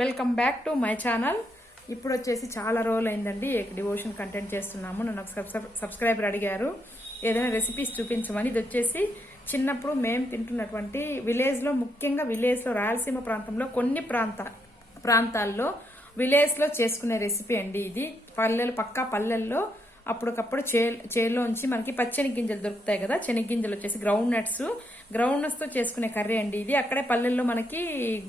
Welcome back to my channel. ఇప్పుడు వచ్చేసి చాలా రోజులు అయిందండి డివోషన్ కంటెంట్ చేస్తున్నాము. నన్ను సబ్స్క్రైబర్ అడిగారు ఏదైనా రెసిపీస్ చూపించమని. ఇది వచ్చేసి చిన్నప్పుడు మేము తింటున్నటువంటి విలేజ్లో, ముఖ్యంగా విలేజ్లో రాయలసీమ ప్రాంతంలో కొన్ని ప్రాంతాల్లో విలేజ్లో చేసుకునే రెసిపీ అండి. ఇది పక్కా పల్లెల్లో అప్పటికప్పుడు చేలోంచి మనకి పచ్చని గింజలు దొరుకుతాయి కదా, శనగగింజలు వచ్చేసి గ్రౌండ్ నట్స్ తో చేసుకునే కర్రీ అండి ఇది. అక్కడే పల్లెల్లో మనకి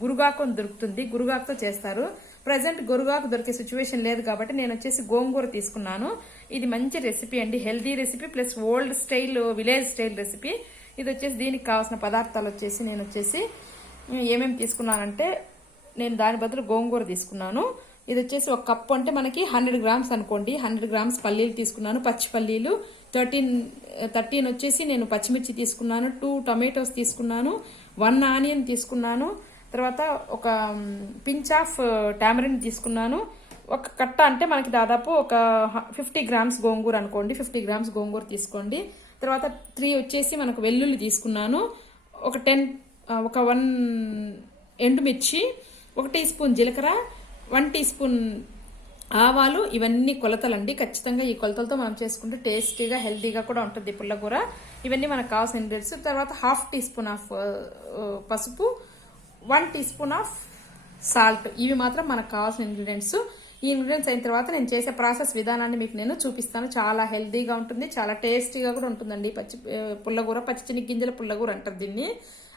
గురుగాకు దొరుకుతుంది, గురుగాకుతో చేస్తారు. ప్రజెంట్ గురుగాకు దొరికే సిచ్యువేషన్ లేదు కాబట్టి నేను వచ్చేసి గోంగూర తీసుకున్నాను. ఇది మంచి రెసిపీ అండి, healthy recipe plus old style village style recipe. ఇది వచ్చేసి దీనికి కావాల్సిన పదార్థాలు వచ్చేసి నేను ఏమేమి తీసుకున్నానంటే, నేను దాని బదులు గోంగూర తీసుకున్నాను. ఇది వచ్చేసి ఒక కప్పు అంటే మనకి 100 గ్రామ్స్ అనుకోండి. 100 గ్రామ్స్ పల్లీలు తీసుకున్నాను, పచ్చి పల్లీలు. 13 వచ్చేసి నేను పచ్చిమిర్చి తీసుకున్నాను. 2 టొమాటోస్ తీసుకున్నాను, 1 ఆనియన్ తీసుకున్నాను. తర్వాత ఒక పించ్ ఆఫ్ టామరిన్ తీసుకున్నాను. ఒక కట్ట అంటే మనకి దాదాపు ఒక 50 గ్రామ్స్ గోంగూర అనుకోండి, 50 గ్రామ్స్ గోంగూర తీసుకోండి. తర్వాత 3 వచ్చేసి మనకు వెల్లుల్లి తీసుకున్నాను. ఒక 1 ఎండుమిర్చి, 1 టీ స్పూన్ జీలకర్ర, 1 టీ స్పూన్ ఆవాలు. ఇవన్నీ కొలతలండి. ఖచ్చితంగా ఈ కొలతలతో మనం చేసుకుంటే టేస్టీగా హెల్తీగా కూడా ఉంటుంది పుల్లకూర. ఇవన్నీ మనకు కావాల్సిన ఇంగ్రీడియంట్స్. తర్వాత 1/2 టీ స్పూన్ ఆఫ్ పసుపు, 1 టీ స్పూన్ ఆఫ్ సాల్ట్. ఇవి మాత్రం మనకు కావాల్సిన ఇంగ్రీడియంట్స్. ఈ ఇంగ్రీడియంట్స్ అయిన తర్వాత నేను చేసే ప్రాసెస్ విధానాన్ని మీకు నేను చూపిస్తాను. చాలా హెల్తీగా ఉంటుంది, చాలా టేస్టీగా కూడా ఉంటుందండి. పుల్లకూర, పచ్చి శనగగింజల పుల్లకూర అంటారు దీన్ని.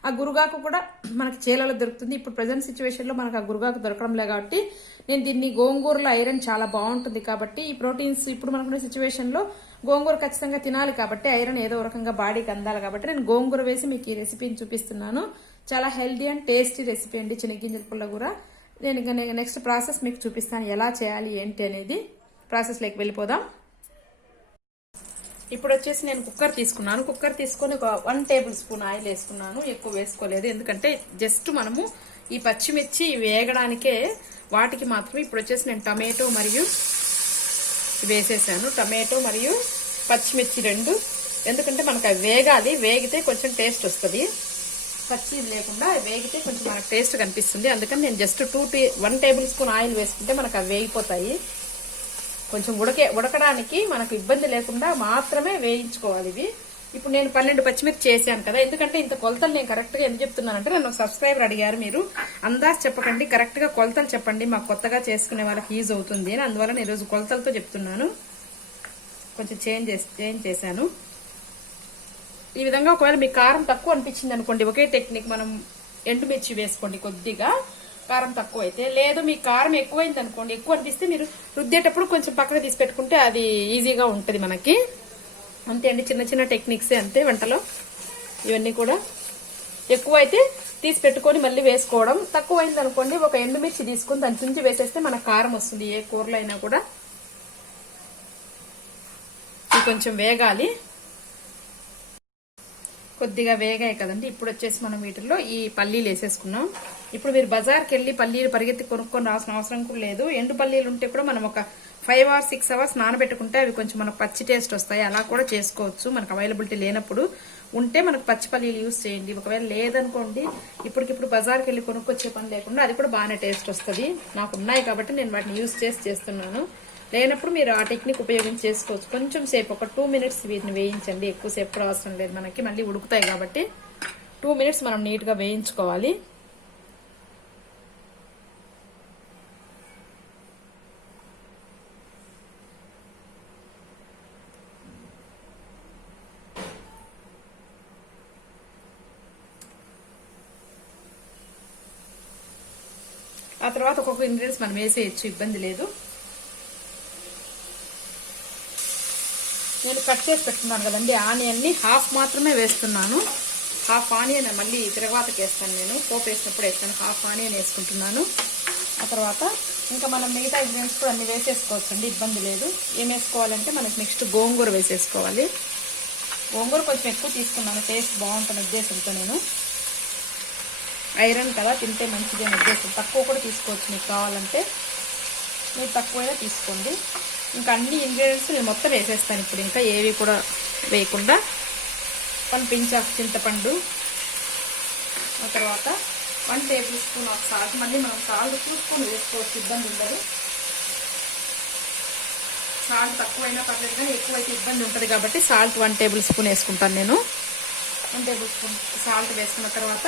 ఆ గురుగాకు కూడా మనకి చేలలో దొరుకుతుంది. ఇప్పుడు ప్రజెంట్ సిచ్యువేషన్ లో మనకు ఆ గురుగాకు దొరకడం లేదు కాబట్టి నేను దీన్ని గోంగూరలో ఐరన్ చాలా బాగుంటుంది కాబట్టి ఈ ప్రోటీన్స్ ఇప్పుడు మనకున్న సిచ్యువేషన్ లో గోంగూర ఖచ్చితంగా తినాలి కాబట్టి ఐరన్ ఏదో రకంగా బాడీకి అందాలి కాబట్టి నేను గోంగూర వేసి మీకు ఈ రెసిపీని చూపిస్తున్నాను. చాలా హెల్దీ అండ్ టేస్టీ రెసిపీ అండి శనగగింజల పుల్లకూర. నేను నెక్స్ట్ ప్రాసెస్ మీకు చూపిస్తాను, ఎలా చేయాలి ఏంటి అనేది. ప్రాసెస్లోకి వెళ్ళిపోదాం. ఇప్పుడు వచ్చేసి నేను కుక్కర్ తీసుకున్నాను. కుక్కర్ తీసుకొని ఒక 1 టేబుల్ స్పూన్ ఆయిల్ వేసుకున్నాను. ఎక్కువ వేసుకోలేదు, ఎందుకంటే జస్ట్ మనము ఈ పచ్చిమిర్చి వేగడానికే వాటికి మాత్రమే. ఇప్పుడు వచ్చేసి నేను టమాటో మరియు వేసేసాను, టమాటో మరియు పచ్చిమిర్చి 2. ఎందుకంటే మనకు అవి వేగాలి, వేగితే కొంచెం టేస్ట్ వస్తుంది. పచ్చి లేకుండా వేగితే కొంచెం మనకు టేస్ట్ కనిపిస్తుంది. అందుకని నేను జస్ట్ 1 టేబుల్ స్పూన్ ఆయిల్ వేసుకుంటే మనకు అవి వేగిపోతాయి. కొంచెం ఉడకడానికి మనకు ఇబ్బంది లేకుండా మాత్రమే వేయించుకోవాలి ఇవి. ఇప్పుడు నేను 12 పచ్చిమిర్చి చేశాను కదా, ఎందుకంటే ఇంత కొలతలు నేను కరెక్ట్ గా ఎందుకు చెప్తున్నానంటే, నన్ను సబ్స్క్రైబర్ అడిగారు మీరు అందాజ్ చెప్పకండి, కరెక్ట్ గా కొలతలు చెప్పండి, మాకు కొత్తగా చేసుకునే వాళ్ళకి యూజ్ అవుతుంది అని. అందువల్ల నేను ఈరోజు కొలతలతో చెప్తున్నాను. కొంచెం చేంజ్ చేశాను. ఈ విధంగా ఒకవేళ మీకు కారం తక్కువ అనిపించింది అనుకోండి, ఒకే టెక్నిక్, మనం ఎండుమిర్చి వేసుకోండి కొద్దిగా కారం తక్కువ అయితే. లేదు మీకు కారం ఎక్కువైంది అనుకోండి, ఎక్కువ అనిపిస్తే మీరు రుద్దేటప్పుడు కొంచెం పక్కన తీసి పెట్టుకుంటే అది ఈజీగా ఉంటుంది మనకి. అంతే అండి, చిన్న చిన్న టెక్నిక్సే అంతే వంటలో. ఇవన్నీ కూడా ఎక్కువ అయితే తీసి పెట్టుకొని మళ్ళీ వేసుకోవడం, తక్కువ అయింది అనుకోండి ఒక ఎండుమిర్చి తీసుకొని దాని తుంచి వేసేస్తే మనకు కారం వస్తుంది ఏ కూరలో అయినా కూడా. ఇది కొంచెం వేగాలి, కొద్దిగా వేగాయి కదండి. ఇప్పుడు వచ్చేసి మనం వీటిల్లో ఈ పల్లీలు వేసేసుకున్నాం. ఇప్పుడు మీరు బజార్కి వెళ్ళి పల్లీలు పరిగెత్తి కొనుక్కొని రావాల్సిన అవసరం కూడా లేదు. ఎండు పల్లీలు ఉంటే కూడా మనం ఒక 5 or 6 అవర్స్ నానబెట్టుకుంటే అవి కొంచెం మనకు పచ్చి టేస్ట్ వస్తాయి. అలా కూడా చేసుకోవచ్చు. మనకు అవైలబిలిటీ లేనప్పుడు ఉంటే మనకు పచ్చి పల్లీలు యూజ్ చేయండి. ఒకవేళ లేదనుకోండి, ఇప్పటికిప్పుడు బజార్కి వెళ్ళి కొనుక్కొచ్చే పని లేకుండా అది కూడా బాగానే టేస్ట్ వస్తుంది. నాకు ఉన్నాయి కాబట్టి నేను వాటిని యూజ్ చేస్తున్నాను. లేనప్పుడు మీరు ఆ టెక్నిక్ ఉపయోగించి చేసుకోవచ్చు. కొంచెం సేపు ఒక 2 minutes వీటిని వేయించండి. ఎక్కువసేపు కూడా అవసరం లేదు, మనకి మళ్ళీ ఉడుకుతాయి కాబట్టి 2 minutes మనం నీట్గా వేయించుకోవాలి. ఆ తర్వాత ఒక్కొక్క ఇంగ్రీడియంట్స్ మనం వేసేయచ్చు, ఇబ్బంది లేదు. నేను కట్ చేసి పెట్టుకున్నాను కదండి ఆనియన్ని, హాఫ్ మాత్రమే వేస్తున్నాను. హాఫ్ ఆనియన్ మళ్ళీ తిరగవాతకి వేస్తాను, నేను పోపు వేసినప్పుడు వేస్తాను. హాఫ్ ఆనియన్ వేసుకుంటున్నాను. ఆ తర్వాత ఇంకా మనం మిగతా ఇంగ్రీడియంట్స్ కూడా అన్ని వేసేసుకోవచ్చు అండి, ఇబ్బంది లేదు. ఏం వేసుకోవాలంటే మనకి నెక్స్ట్ గోంగూర వేసేసుకోవాలి. గోంగూర కొంచెం ఎక్కువ తీసుకున్నాను, టేస్ట్ బాగుంటుంది ఉద్దేశంతో. నేను ఐరన్ కదా, తింటే మంచిది అని ఉద్దేశం. తక్కువ కూడా తీసుకోవచ్చు, మీకు కావాలంటే మీరు తక్కువైనా తీసుకోండి. ఇంకా అన్ని ఇంగ్రీడియంట్స్ నేను మొత్తం వేసేస్తాను ఇప్పుడు, ఇంకా ఏవి కూడా వేయకుండా. 1 pinch ఆఫ్ చింతపండు, ఆ తర్వాత 1 టేబుల్ స్పూన్ ఆఫ్ సాల్ట్. మళ్ళీ మనం సాల్ట్ చూసుకొని వేసుకోవచ్చు, ఇబ్బంది ఉండదు. సాల్ట్ తక్కువైనా పర్లేదు కానీ ఎక్కువైతే ఇబ్బంది ఉంటుంది కాబట్టి సాల్ట్ 1 టేబుల్ స్పూన్ వేసుకుంటాను నేను. 1 టేబుల్ స్పూన్ సాల్ట్ వేసుకున్న తర్వాత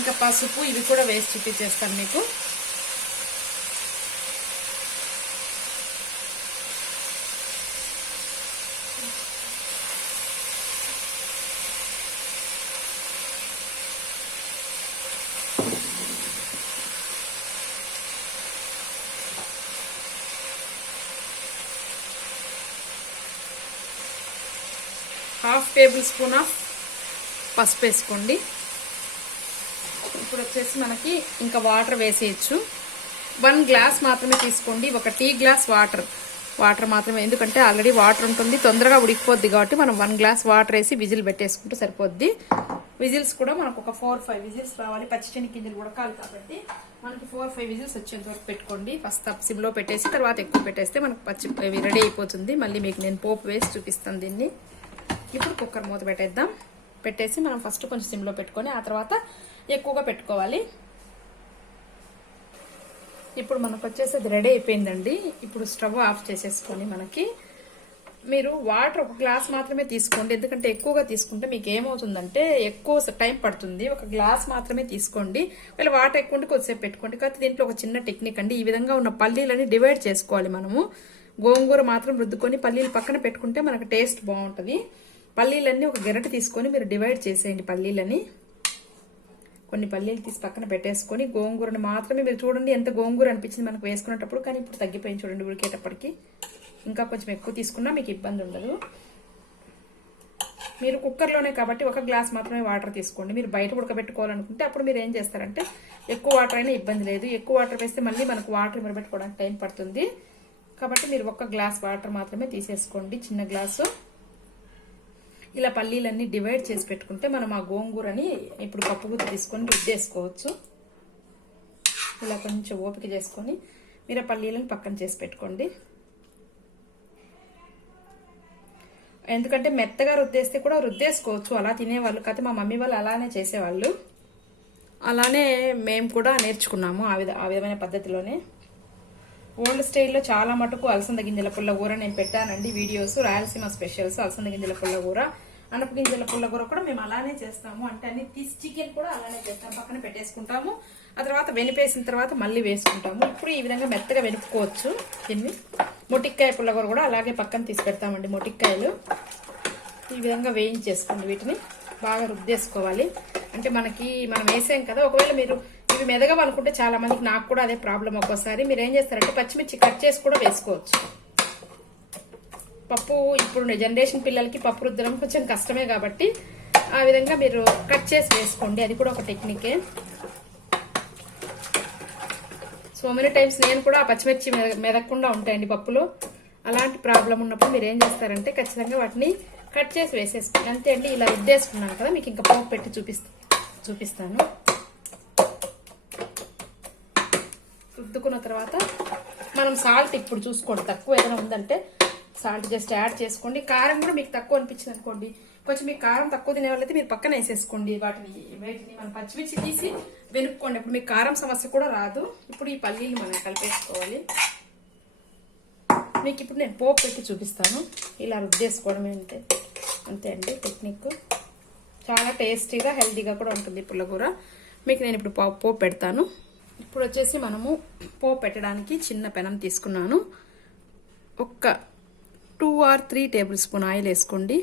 ఇంకా పసుపు ఇవి కూడా వేసి చూపించేస్తాను మీకు. హాఫ్ టేబుల్ స్పూన్ ఆఫ్ పసుపు వేసుకోండి. ఇప్పుడు వచ్చేసి మనకి ఇంకా వాటర్ వేసేయచ్చు. 1 గ్లాస్ మాత్రమే తీసుకోండి, 1 టీ గ్లాస్ వాటర్ మాత్రమే. ఎందుకంటే ఆల్రెడీ వాటర్ ఉంటుంది, తొందరగా ఉడికిపోద్ది కాబట్టి మనం 1 గ్లాస్ వాటర్ వేసి విజిల్ పెట్టేసుకుంటే సరిపోద్ది. విజిల్స్ కూడా మనకు ఒక 4-5 విజిల్స్ రావాలి. పచ్చిచెని గింజలు ఉడకాలి కాబట్టి మనకి 4-5 విజిల్స్ వచ్చేంత వరకు పెట్టుకోండి. ఫస్ట్ సిమ్లో పెట్టేసి తర్వాత ఎక్కువ పెట్టేస్తే మనకు పచ్చి రెడీ అయిపోతుంది. మళ్ళీ మీకు నేను పోపు వేసి చూపిస్తాను దీన్ని. ఇప్పుడు కుక్కర్ మూత పెట్టేసి మనం ఫస్ట్ కొంచెం సిమ్లో పెట్టుకొని ఆ తర్వాత ఎక్కువగా పెట్టుకోవాలి. ఇప్పుడు మనకు వచ్చేసి అది రెడీ అయిపోయిందండి. ఇప్పుడు స్టవ్ ఆఫ్ చేసేసుకొని మనకి మీరు వాటర్ 1 గ్లాస్ మాత్రమే తీసుకోండి. ఎందుకంటే ఎక్కువగా తీసుకుంటే మీకు ఏమవుతుందంటే ఎక్కువ టైం పడుతుంది. 1 గ్లాస్ మాత్రమే తీసుకోండి. వీళ్ళు వాటర్ ఎక్కువ ఉంటే కొద్దిసేపు పెట్టుకోండి. కాకపోతే దీంట్లో ఒక చిన్న టెక్నిక్ అండి. ఈ విధంగా ఉన్న పల్లీలని డివైడ్ చేసుకోవాలి. మనము గోంగూర మాత్రం రుద్దుకొని పల్లీలు పక్కన పెట్టుకుంటే మనకు టేస్ట్ బాగుంటుంది. పల్లీలన్నీ ఒక గెరటి తీసుకొని మీరు డివైడ్ చేసేయండి. పల్లీలని కొన్ని పల్లీలు తీసి పక్కన పెట్టేసుకొని గోంగూరని మాత్రమే మీరు చూడండి ఎంత గోంగూర అనిపించింది మనకు వేసుకునేటప్పుడు. కానీ ఇప్పుడు తగ్గిపోయింది చూడండి ఉడికేటప్పటికి. ఇంకా కొంచెం ఎక్కువ తీసుకున్నా మీకు ఇబ్బంది ఉండదు. మీరు కుక్కర్లోనే కాబట్టి 1 గ్లాస్ మాత్రమే వాటర్ తీసుకోండి. మీరు బయట ఉడకబెట్టుకోవాలనుకుంటే అప్పుడు మీరు ఏం చేస్తారంటే ఎక్కువ వాటర్ అయినా ఇబ్బంది లేదు. ఎక్కువ వాటర్ వేస్తే మళ్ళీ మనకు వాటర్ మిరబెట్టుకోవడానికి టైం పడుతుంది. కాబట్టి మీరు 1 గ్లాస్ వాటర్ మాత్రమే తీసేసుకోండి, చిన్న గ్లాసు. ఇలా పల్లీలన్నీ డివైడ్ చేసి పెట్టుకుంటే మనం ఆ గోంగూరని ఇప్పుడు పప్పు గుత్తి తీసుకొని రుద్దేసుకోవచ్చు. ఇలా కొంచెం ఓపిక చేసుకొని మీరు ఆ పల్లీలను పక్కన చేసి పెట్టుకోండి. ఎందుకంటే మెత్తగా రుద్దేస్తే కూడా రుద్దేసుకోవచ్చు, అలా తినేవాళ్ళు. కాకపోతే మా మమ్మీ వాళ్ళు అలానే చేసేవాళ్ళు. అలానే మేము కూడా నేర్చుకున్నాము ఆ విధమైన పద్ధతిలోనే. ఓల్డ్ స్టైల్లో చాలా మటుకు అలసంద గింజల పుల్లగూర నేను పెట్టానండి వీడియోస్. రాయలసీమ స్పెషల్స్ అలసంద గింజల పుల్లగూర, అనప గింజల పుల్లగూర కూడా మేము అలానే చేస్తాము. అంటే అన్ని తీసి చికెన్ కూడా అలానే చేస్తాము, పక్కన పెట్టేసుకుంటాము. ఆ తర్వాత వెనిపేసిన తర్వాత మళ్ళీ వేసుకుంటాము. ఇప్పుడు ఈ విధంగా మెత్తగా వెనుపుకోవచ్చు దీన్ని. మొటిక్కాయ పుల్లగూర కూడా అలాగే పక్కన తీసి పెడతామండి. మొటిక్కాయలు ఈ విధంగా వేయించేసుకోండి. వీటిని బాగా రుద్దేసుకోవాలి. అంటే మనం వేసాం కదా, ఒకవేళ మీరు ఇవి మెదగవనుకుంటే చాలా మందికి, నాకు కూడా అదే ప్రాబ్లం ఒక్కోసారి. మీరు ఏం చేస్తారంటే పచ్చిమిర్చి కట్ చేసి కూడా వేసుకోవచ్చు. పప్పు ఇప్పుడు జనరేషన్ పిల్లలకి పప్పు రుద్దడం కొంచెం కష్టమే కాబట్టి ఆ విధంగా మీరు కట్ చేసి వేసుకోండి. అది కూడా ఒక టెక్నికే. సో మెనీ టైమ్స్ నేను కూడా ఆ పచ్చిమిర్చి మెదగకుండా ఉంటాయండి పప్పులో. అలాంటి ప్రాబ్లం ఉన్నప్పుడు మీరు ఏం చేస్తారంటే ఖచ్చితంగా వాటిని కట్ చేసి వేసేసుకోండి. అంతే అండి. ఇలా రుద్దేసుకున్నాను కదా, మీకు ఇంకా పోపు పెట్టి చూపిస్తాను. రుద్దుకున్న తర్వాత మనం సాల్ట్ ఇప్పుడు చూసుకోండి. తక్కువ ఏదైనా ఉందంటే సాల్ట్ జస్ట్ యాడ్ చేసుకోండి. కారం కూడా మీకు తక్కువ అనిపించింది అనుకోండి, కొంచెం మీకు కారం తక్కువ తినే వాళ్ళైతే మీరు పక్కన వేసేసుకోండి. వీటిని మనం పచ్చిమిర్చి తీసి వెనుక్కోండి. ఇప్పుడు మీకు కారం సమస్య కూడా రాదు. ఇప్పుడు ఈ పల్లీలు మనం కలిపేసుకోవాలి. మీకు ఇప్పుడు నేను పోపు పెట్టి చూపిస్తాను. ఇలా రుద్దేసుకోవడమే అంతే అండి టెక్నిక్. చాలా టేస్టీగా హెల్తీగా కూడా ఉంటుంది పుల్లగూర. మీకు నేను ఇప్పుడు పోపు పెడతాను. ఇప్పుడు వచ్చేసి మనము పోపు పెట్టడానికి చిన్న పెనం తీసుకున్నాను. ఒక్క 2 or 3 టేబుల్ స్పూన్ ఆయిల్ వేసుకోండి.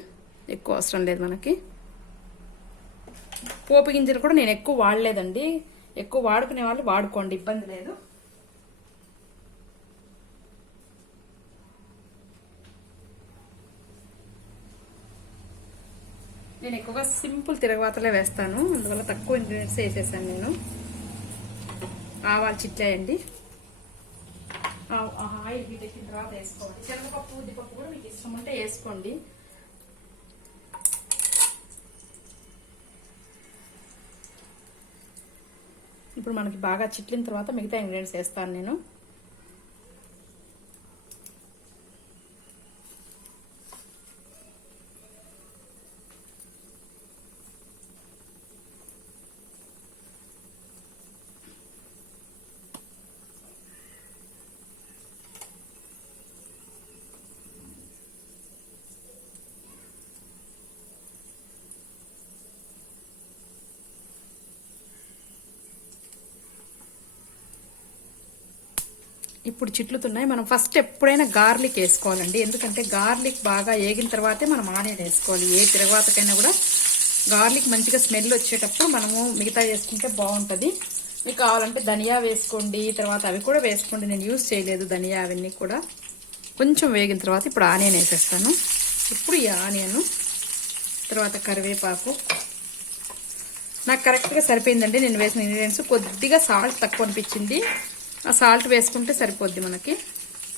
ఎక్కువ అవసరం లేదు మనకి. పోపు గింజలు కూడా నేను ఎక్కువ వాడలేదండి. ఎక్కువ వాడుకునే వాళ్ళు వాడుకోండి, ఇబ్బంది లేదు. నేను ఎక్కువగా సింపుల్ తిరగవాతలే వేస్తాను, అందువల్ల తక్కువ ఇంగ్రీడియంట్స్ వేసేసాను నేను. ఆవాలు చిట్లేయండి. ఆయిల్ హీట్ ఎక్కిన తర్వాత వేసుకోండి. శనగపప్పు, ఉద్దిపప్పు కూడా మీకు ఇష్టం ఉంటే వేసుకోండి. ఇప్పుడు మనకి బాగా చిట్లిన తర్వాత మిగతా ఇంగ్రీడియంట్స్ వేస్తాను నేను. ఇప్పుడు చిట్లుతున్నాయి. మనం ఫస్ట్ ఎప్పుడైనా గార్లిక్ వేసుకోవాలండి, ఎందుకంటే గార్లిక్ బాగా ఏగిన తర్వాతే మనం ఆనియన్ వేసుకోవాలి. ఏ తర్వాతకైనా కూడా గార్లిక్ మంచిగా స్మెల్ వచ్చేటప్పుడు మనము మిగతా వేసుకుంటే బాగుంటుంది. మీకు కావాలంటే ధనియా వేసుకోండి, తర్వాత అవి కూడా వేసుకోండి. నేను యూజ్ చేయలేదు ధనియా అవన్నీ కూడా. కొంచెం వేగిన తర్వాత ఇప్పుడు ఆనియన్ వేసేస్తాను. ఇప్పుడు ఈ ఆనియన్ తర్వాత కరివేపాకు నాకు కరెక్ట్గా సరిపోయిందండి. నేను వేసిన ఇంగ్రీడియంట్స్ కొద్దిగా సాల్ట్ తక్కువ అనిపించింది. ఆ సాల్ట్ వేసుకుంటే సరిపోద్ది, మనకి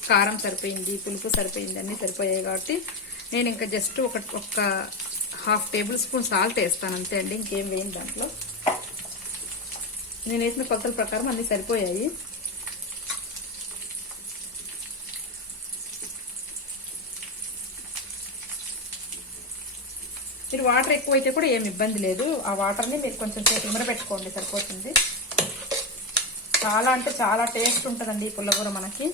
కారం సరిపోయింది, పులుపు సరిపోయింది, అన్నీ సరిపోయాయి కాబట్టి నేను ఇంకా జస్ట్ ఒక హాఫ్ టేబుల్ స్పూన్ సాల్ట్ వేస్తాను అంతే అండి, ఇంకేం వేయండి దాంట్లో. నేను వేసిన కొలతల ప్రకారం అన్నీ సరిపోయాయి. మీరు వాటర్ ఎక్కువ అయితే కూడా ఏమి ఇబ్బంది లేదు, ఆ వాటర్ని మీరు కొంచెం సేపు ఇమరబెట్టుకోండి సరిపోతుంది. చాలా అంటే చాలా టేస్ట్ ఉంటుందండి ఈ పుల్లగూర మనకి.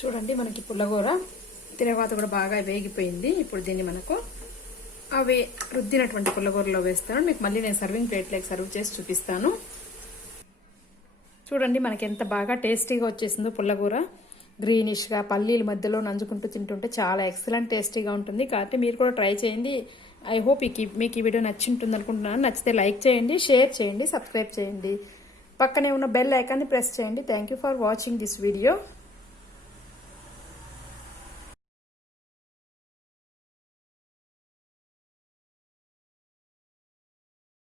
చూడండి మనకి పుల్లగూర తర్వాత కూడా బాగా వేగిపోయింది. ఇప్పుడు దీన్ని మనకు అవి రుద్దినటువంటి పుల్లగూరలో వేస్తాను. మీకు మళ్ళీ నేను సర్వింగ్ ప్లేట్లోకి సర్వ్ చేసి చూపిస్తాను. చూడండి మనకి ఎంత బాగా టేస్టీగా వచ్చేసిందో పుల్లగూర. గ్రీనిష్గా పల్లీల మధ్యలో నంజుకుంటూ తింటుంటే చాలా ఎక్సలెంట్ టేస్టీగా ఉంటుంది. కాబట్టి మీరు కూడా ట్రై చేయండి. ఐ హోప్ మీకు ఈ వీడియో నచ్చింటుంది అనుకుంటున్నాను. నచ్చితే లైక్ చేయండి, షేర్ చేయండి, సబ్స్క్రైబ్ చేయండి, పక్కనే ఉన్న బెల్ ఐకాన్ని ప్రెస్ చేయండి. Thank you for watching this video.